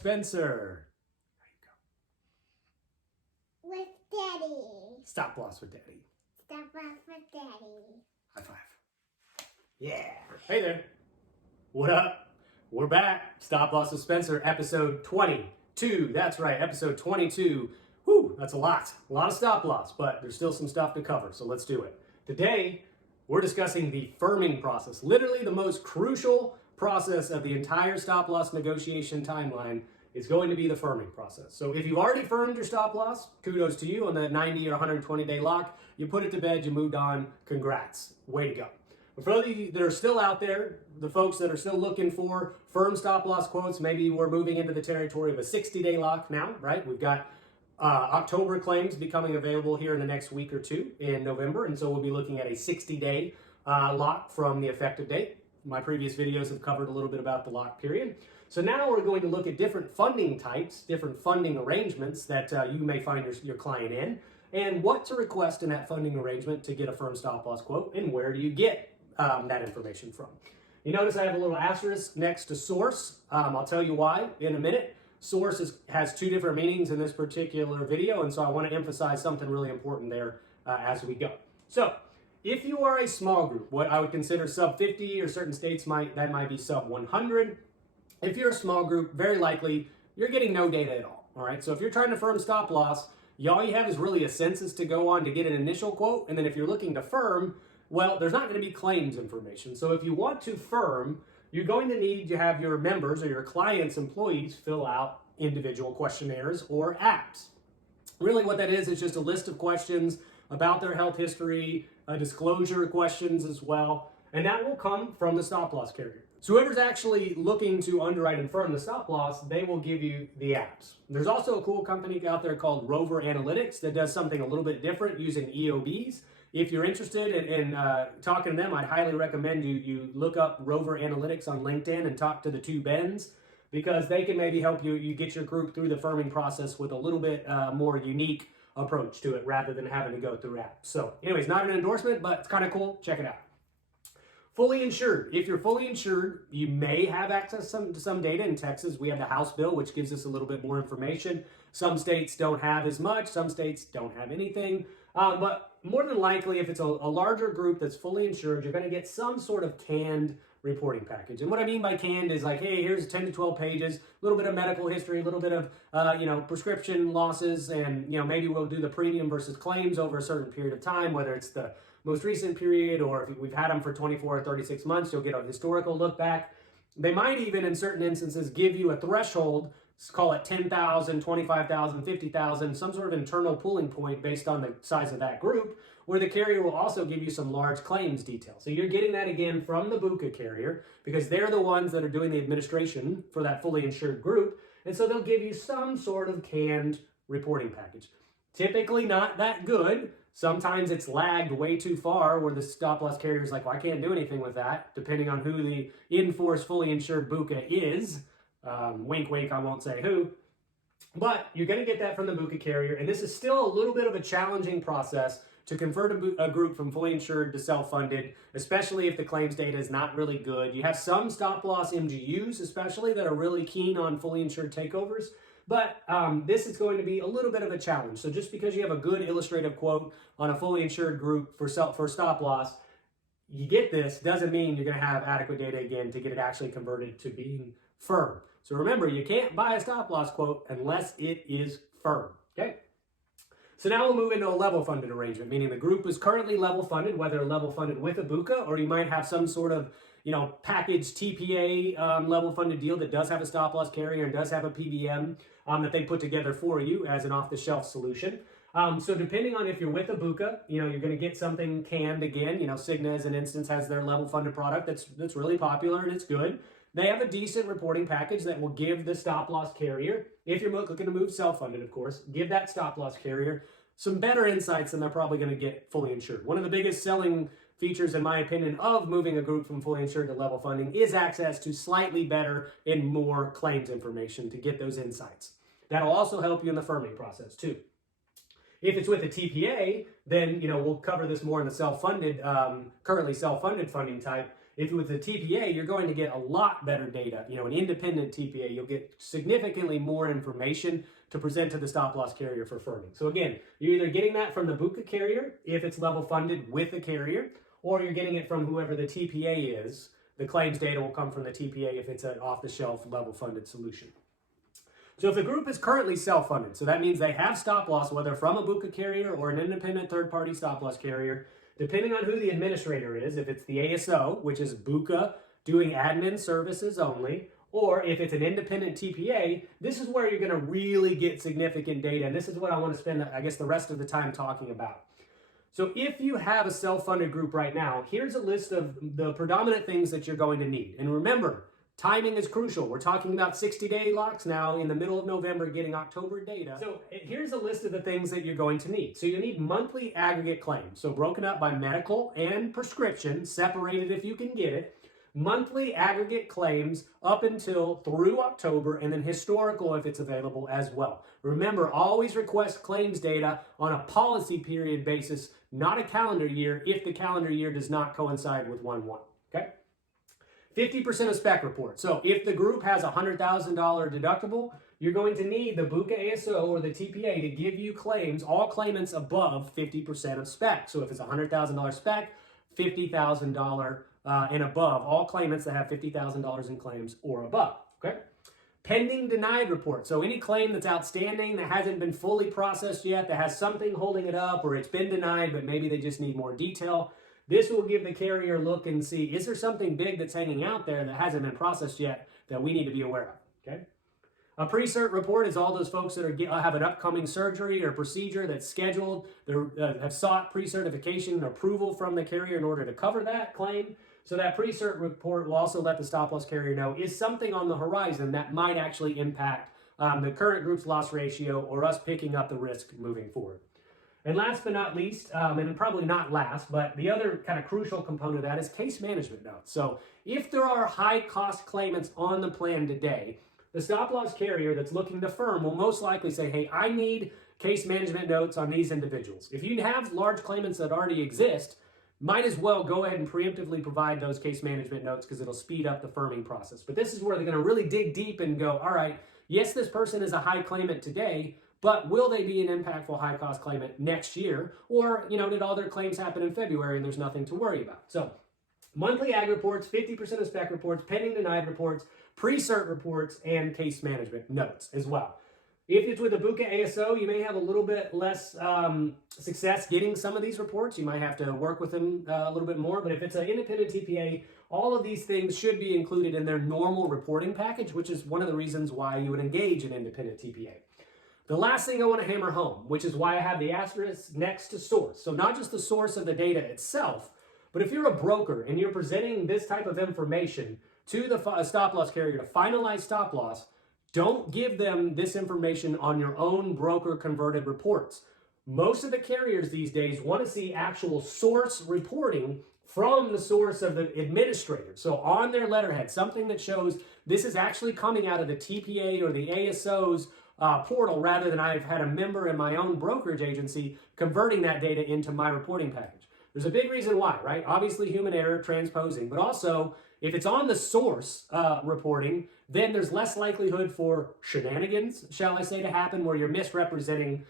Spencer. With Daddy. Stop loss with Daddy. Stop off with Daddy. High five. Yeah. Hey there. What up? We're back. Stop loss with Spencer, episode 22. That's right, episode 22. Whew, that's a lot. A lot of stop loss, but there's still some stuff to cover, so let's do it. Today, we're discussing the firming process, literally the most crucial process of the entire stop loss negotiation timeline is going to be the firming process. So if you've already firmed your stop loss, kudos to you on the 90 or 120 day lock. You put it to bed, you moved on, congrats, way to go. But for those of you that are still out there, the folks that are still looking for firm stop loss quotes, maybe we're moving into the territory of a 60-day lock now, right? We've got October claims becoming available here in the next week or two in November, and so we'll be looking at a 60-day lock from the effective date. My previous videos have covered a little bit about the lock period. So now we're going to look at different funding types, different funding arrangements that you may find your client in, and what to request in that funding arrangement to get a firm stop loss quote, and where do you get that information from. You notice I have a little asterisk next to source. I'll tell you why in a minute. Source has two different meanings in this particular video, and so I want to emphasize something really important there as we go. So if you are a small group, what I would consider sub 50, or certain states might be sub 100. If you're a small group, very likely you're getting no data at all. All right. So if you're trying to firm stop loss, all you have is really a census to go on to get an initial quote. And then if you're looking to firm, well, there's not going to be claims information. So if you want to firm, you're going to need to have your members or your clients' employees fill out individual questionnaires or apps. Really what that is just a list of questions about their health history, disclosure questions as well, and that will come from the stop loss carrier. So whoever's actually looking to underwrite and firm the stop loss, they will give you the apps. There's also a cool company out there called Rover Analytics that does something a little bit different using EOBs. If you're interested in talking to them, I'd highly recommend you look up Rover Analytics on LinkedIn and talk to the two Bens, because they can maybe help you get your group through the firming process with a little bit more unique approach to it rather than having to go through apps. So anyways, not an endorsement, but it's kind of cool. Check it out. Fully insured. If you're fully insured, you may have access to some data. In Texas, we have the House bill, which gives us a little bit more information. Some states don't have as much. Some states don't have anything. But more than likely, if it's a larger group that's fully insured, you're going to get some sort of canned reporting package. And what I mean by canned is like, hey, here's 10 to 12 pages, a little bit of medical history, a little bit of, prescription losses, and, maybe we'll do the premium versus claims over a certain period of time, whether it's the most recent period or if we've had them for 24 or 36 months, you'll get a historical look back. They might even, in certain instances, give you a threshold, call it 10,000, 25,000, 50,000, some sort of internal pooling point based on the size of that group, where the carrier will also give you some large claims details. So you're getting that again from the BUCA carrier, because they're the ones that are doing the administration for that fully insured group. And so they'll give you some sort of canned reporting package. Typically not that good. Sometimes it's lagged way too far where the stop loss carrier is like, well, I can't do anything with that, depending on who the in-force fully insured BUCA is. Wink, wink, I won't say who. But you're going to get that from the BUCA carrier, and this is still a little bit of a challenging process to convert a group from fully insured to self-funded, especially if the claims data is not really good. You have some stop loss MGUs, especially, that are really keen on fully insured takeovers. But this is going to be a little bit of a challenge. So just because you have a good illustrative quote on a fully insured group for stop loss, you get this, doesn't mean you're going to have adequate data again to get it actually converted to being firm. So remember, you can't buy a stop loss quote unless it is firm. Okay? So now we'll move into a level funded arrangement, meaning the group is currently level funded, whether level funded with a BUCA, or you might have some sort of package TPA level funded deal that does have a stop loss carrier and does have a PBM that they put together for you as an off-the-shelf solution. So depending on if you're with a BUCA, you're going to get something canned again. Cigna, as an instance, has their level funded product that's really popular and it's good. They have a decent reporting package that will give the stop loss carrier, if you're looking to move self-funded, of course, give that stop loss carrier some better insights than they're probably going to get fully insured. One of the biggest selling features, in my opinion, of moving a group from fully insured to level funding is access to slightly better and more claims information to get those insights. That'll also help you in the firming process too. If it's with a TPA, then we'll cover this more in the self-funded, currently self-funded funding type. If with a TPA, you're going to get a lot better data. An independent TPA, you'll get significantly more information to present to the stop loss carrier for firming. So again, you're either getting that from the BUCA carrier, if it's level funded with the carrier, or you're getting it from whoever the TPA is. The claims data will come from the TPA if it's an off-the-shelf level funded solution. So if the group is currently self-funded, so that means they have stop loss, whether from a BUCA carrier or an independent third-party stop loss carrier, depending on who the administrator is, if it's the ASO, which is BUCA doing admin services only, or if it's an independent TPA, this is where you're going to really get significant data. And this is what I want to spend, I guess, the rest of the time talking about. So if you have a self-funded group right now, here's a list of the predominant things that you're going to need. And remember, timing is crucial. We're talking about 60-day locks now in the middle of November, getting October data. So here's a list of the things that you're going to need. So you need monthly aggregate claims. So broken up by medical and prescription, separated if you can get it. Monthly aggregate claims up until through October, and then historical if it's available as well. Remember, always request claims data on a policy period basis, not a calendar year, if the calendar year does not coincide with 1/1, okay? 50% of spec report. So if the group has a $100,000 deductible, you're going to need the BUCA ASO or the TPA to give you claims, all claimants above 50% of spec. So if it's a $100,000 spec, $50,000 and above, all claimants that have $50,000 in claims or above, okay? Pending denied report. So any claim that's outstanding that hasn't been fully processed yet, that has something holding it up, or it's been denied, but maybe they just need more detail. This will give the carrier a look and see, is there something big that's hanging out there that hasn't been processed yet that we need to be aware of, okay? A pre-cert report is all those folks that have an upcoming surgery or procedure that's scheduled, have sought pre-certification approval from the carrier in order to cover that claim. So that pre-cert report will also let the stop loss carrier know, is something on the horizon that might actually impact the current group's loss ratio or us picking up the risk moving forward. And last but not least, and probably not last, but the other kind of crucial component of that is case management notes. So if there are high cost claimants on the plan today, the stop loss carrier that's looking to firm will most likely say, hey, I need case management notes on these individuals. If you have large claimants that already exist, might as well go ahead and preemptively provide those case management notes because it'll speed up the firming process. But this is where they're going to really dig deep and go, all right, yes, this person is a high claimant today, but will they be an impactful high-cost claimant next year? Or, did all their claims happen in February and there's nothing to worry about? So monthly ag reports, 50% of spec reports, pending denied reports, pre-cert reports, and case management notes as well. If it's with a BUCA ASO, you may have a little bit less success getting some of these reports. You might have to work with them a little bit more. But if it's an independent TPA, all of these things should be included in their normal reporting package, which is one of the reasons why you would engage an independent TPA. The last thing I want to hammer home, which is why I have the asterisk next to source. So not just the source of the data itself, but if you're a broker and you're presenting this type of information to the stop loss carrier to finalize stop loss, don't give them this information on your own broker converted reports. Most of the carriers these days want to see actual source reporting from the source of the administrator. So on their letterhead, something that shows this is actually coming out of the TPA or the ASO's portal rather than I've had a member in my own brokerage agency converting that data into my reporting package. There's a big reason why, right? Obviously human error, transposing, but also if it's on the source reporting, then there's less likelihood for shenanigans, shall I say, to happen where you're misrepresenting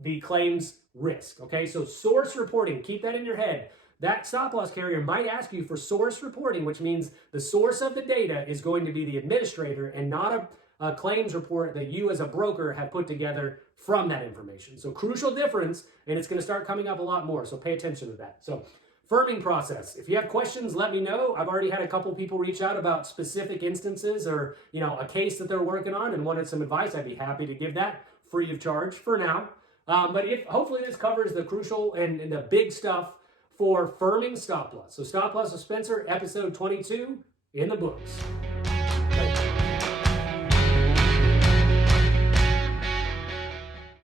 the claim's risk, okay? So source reporting, keep that in your head. That stop loss carrier might ask you for source reporting, which means the source of the data is going to be the administrator and not a claims report that you as a broker have put together from that information. So crucial difference, and it's going to start coming up a lot more, so pay attention to that. So firming process. If you have questions, let me know. I've already had a couple people reach out about specific instances or, a case that they're working on and wanted some advice. I'd be happy to give that free of charge for now. But hopefully this covers the crucial and the big stuff for firming stop loss. So Stop Loss with Spencer, episode 22 in the books.